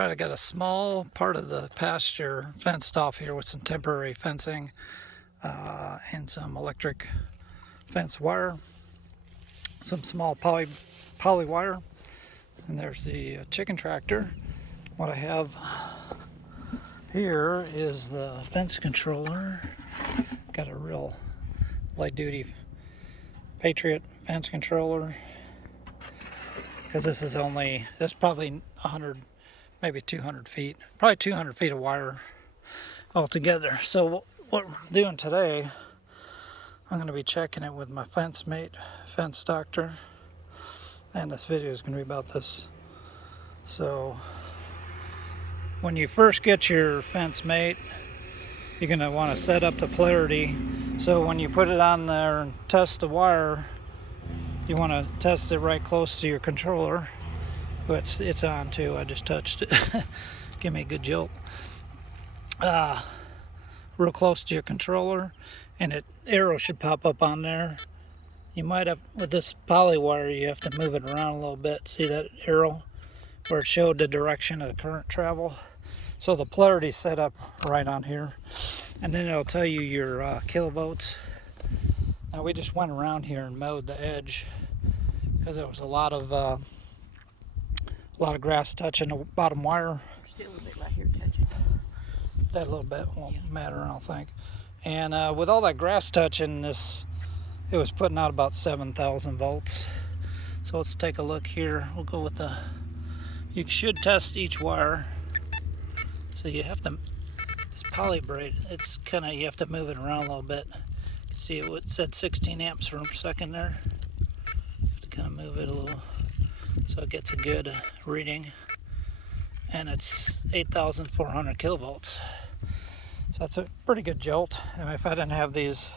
I got a small part of the pasture fenced off here with some temporary fencing and some electric fence wire, some small poly wire, and there's the chicken tractor. What I have here is the fence controller. Got a real light duty Patriot fence controller, because this is probably 100, maybe 200 feet, probably 200 feet of wire altogether. So what we're doing today, I'm going to be checking it with my fence mate, fence doctor, and this video is going to be about this. So when you first get your fence mate, you're going to want to set up the polarity. So when you put it on there and test the wire, you want to test it right close to your controller. But it's on too. I just touched it. Give me a good jolt. Real close to your controller, and an arrow should pop up on there. You might have, with this poly wire, you have to move it around a little bit. See that arrow where it showed the direction of the current travel? So the polarity is set up right on here, and then it'll tell you your kilovolts. Now we just went around here and mowed the edge because there was a lot of grass touching the bottom wire. Still a bit right here touching. That little bit won't matter, I don't think. And with all that grass touching this, it was putting out about 7,000 volts. So let's take a look here. We'll go with you should test each wire. So you have to, this poly braid, it's kind of, you have to move it around a little bit. See, it said 16 amps per second there. You have to kind of move it a little so it gets a good reading. And it's 8,400 kilovolts. So that's a pretty good jolt. And if I didn't have these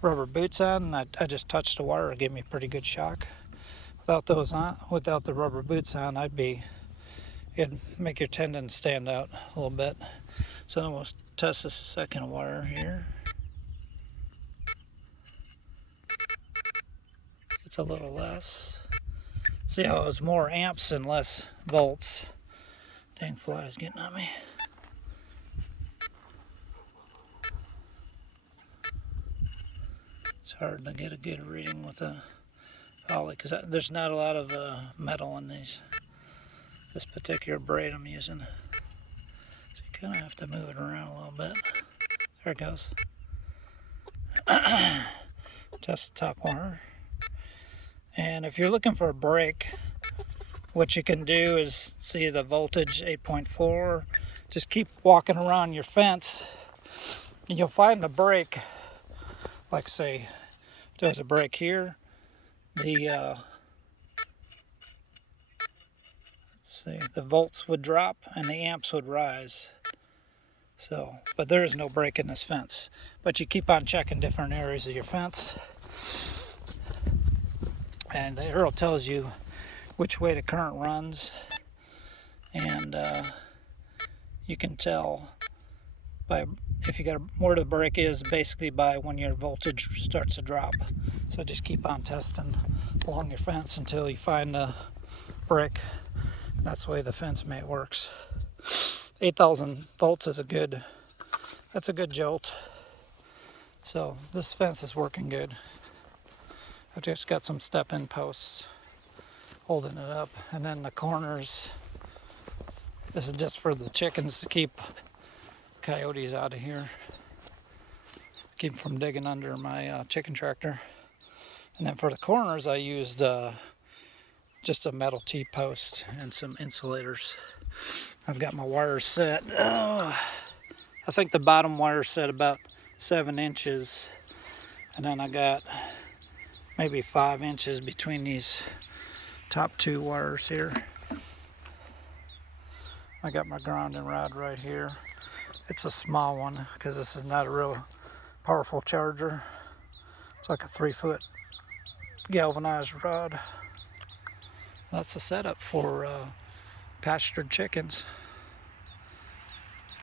rubber boots on, I just touched the wire, it gave me a pretty good shock. Without those on, without the rubber boots on, it'd make your tendons stand out a little bit. So then we'll test this second wire here. It's a little less. See how it's more amps and less volts. Dang fly's getting on me. It's hard to get a good reading with a poly because there's not a lot of metal in this particular braid I'm using. So you kind of have to move it around a little bit. There it goes. Test the top wire. And if you're looking for a break, what you can do is see the voltage 8.4. Just keep walking around your fence and you'll find the break. Like say, if there's a break here, let's see, the volts would drop and the amps would rise. So, but there is no break in this fence. But you keep on checking different areas of your fence. And the arrow tells you which way the current runs. And you can tell by if you got where the break is, basically by when your voltage starts to drop. So just keep on testing along your fence until you find the break. That's the way the fence mate works. 8,000 volts is that's a good jolt. So this fence is working good. I've just got some step-in posts holding it up, and then the corners, this is just for the chickens to keep coyotes out of here, keep them from digging under my chicken tractor. And then for the corners I used just a metal T-post and some insulators. I've got my wires set, I think the bottom wire set about 7 inches, and then I got maybe 5 inches between these top 2 wires here. I got my grounding rod right here. It's a small one because this is not a real powerful charger. It's like a 3-foot galvanized rod. That's the setup for pastured chickens.